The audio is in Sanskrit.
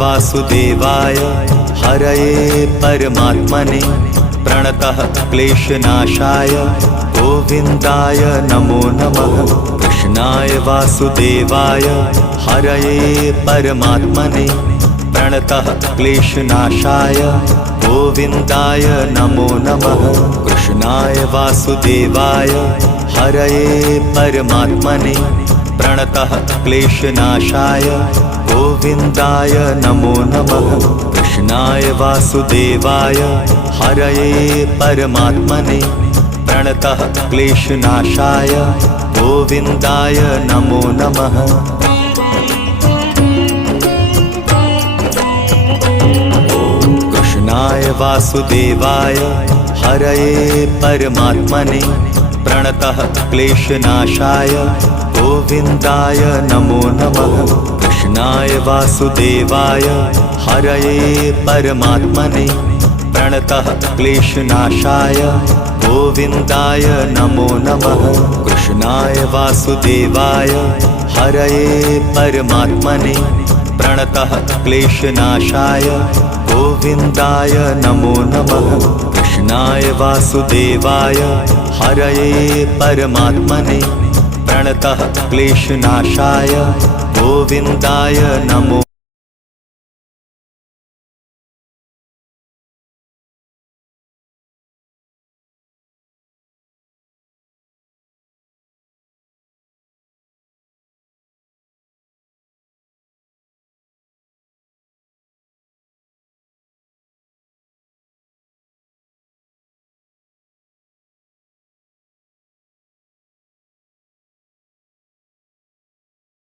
वासुदेवाय हरये परमात्मने प्रणतः क्लेशनाशाय गोविन्दाय नमो नमः। कृष्णाय वासुदेवाय हरये परमात्मने प्रणतः क्लेशनाशाय गोविन्दाय नमो नमः। कृष्णाय वासुदेवाय हरये परमात्मने प्रणतः क्लेशनाशाय गोविन्दाय नमो नमः। कृष्णाय वासुदेवाय हरये परमात्मने प्रणतः क्लेशनाशाय गोविन्दाय नमो नमः। कृष्णाय वासुदेवाय हरये परमात्मने प्रणतः क्लेशनाशाय गोविन्दाय नमो नमः। कृष्णाय वासुदेवाय हरये परमात्मने प्रणतः क्लेशनाशाय गोविन्दाय नमो नमः। कृष्णाय वासुदेवाय हरये परमात्मने प्रणतः क्लेशनाशाय गोविन्दाय नमो नमः। कृष्णाय वासुदेवाय हरये परमात्मने प्रणतः क्लेशनाशाय गोविन्दाय नमो